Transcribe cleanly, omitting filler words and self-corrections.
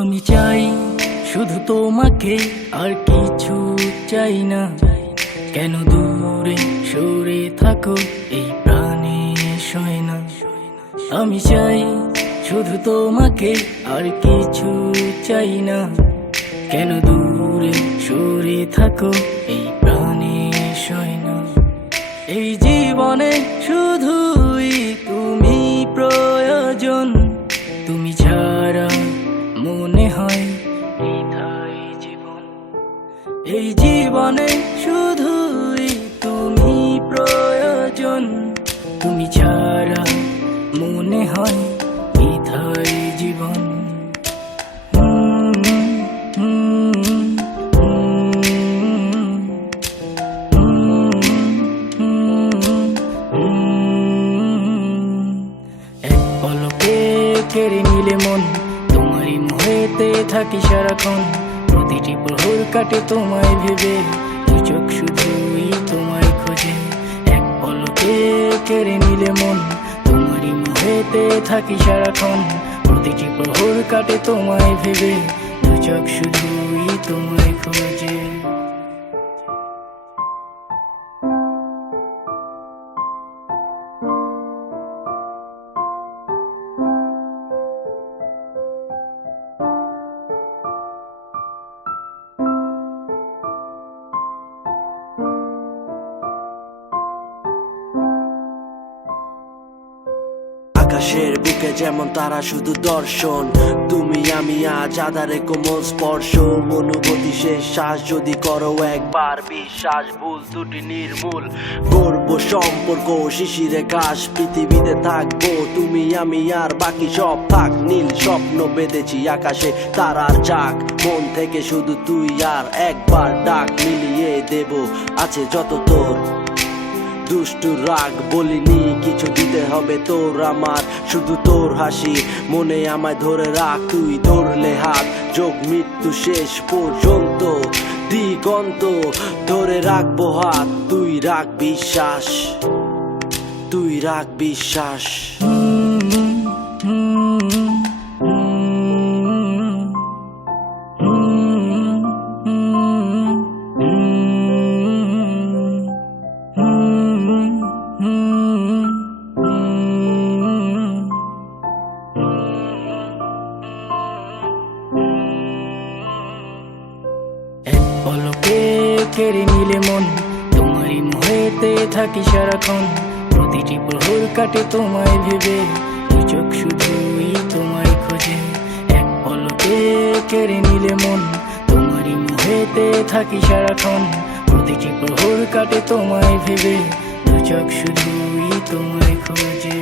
আমি চাই শুধু তোমাকে, আর কিছু চাই না। কেন দূরে সরে থাকো, এই প্রাণে সয় না। আমি চাই শুধু তোমাকে, আর কিছু চাই না। কেন দূরে সরে থাকো, এই প্রাণে সয় না। এই জীবনে শুধুই তুমি প্রয়োজন, তুমি ছাড়া মনে হয় বৃথাই জীবন। এই জীবনে শুধুই তুমি প্রয়োজন, তুমি ছাড়া মনে হয় বৃথাই জীবন। এক পলকে কেড়ে নিলে মন, তোমারই মোহেতে থাকি সারাক্ষণ। প্রতিটি প্রহর কাটে তোমায় ভেবে, দু চোখ শুধুই তোমায় খোঁজে। এক পলকে কেড়ে নিলে মন, তোমারই মোহেতে থাকি সারাক্ষণ। প্রতিটি প্রহর কাটে তোমায় ভেবে, দু চোখ শুধুই তোমায় খোঁজে। আকাশের বুকে যেমন তারা শুধু দর্শন, তুমি আমি আজ আধারে কোমল স্পর্শ। অনুভূতি শেষ শ্বাস যদি করো একবার বিশ্বাস, ভুল দুটি নির্মূল গর্ব সম্পর্ক শিশিরে ঘাস। পৃথিবীতে থাকবো তুমি আমি আর বাকি সব থাক নীল। স্বপ্ন বেঁধেছি আকাশে তারার চাক, মন থেকে শুধু তুই আর একবার ডাক। মিলিয়ে দেব আছে যত তোর দুষ্টু রাগ, বলিনি কিছু দিতে হবে তোর আমার। শুধু তোর হাসি মনে আমায় ধরে রাখ, তুই ধরলে হাত যোগ মৃত্যু শেষ পর্যন্ত। দিগন্ত ধরে রাখবো হাত, তুই রাখ বিশ্বাস, তুই রাখ বিশ্বাস। পলকে কেড়ে নিলে মন, তোমারই মোহেতে থাকি সারাক্ষণ। প্রতিটি প্রহর কাটে তোমায় ভেবে, দু চোখ শুধুই তোমায় খোঁজে। এক পলকে কেড়ে নিলে মন, তোমারই মোহেতে থাকি সারাক্ষণ। প্রতিটি প্রহর কাটে তোমায় ভেবে, দু চোখ শুধুই তোমায় খোঁজে।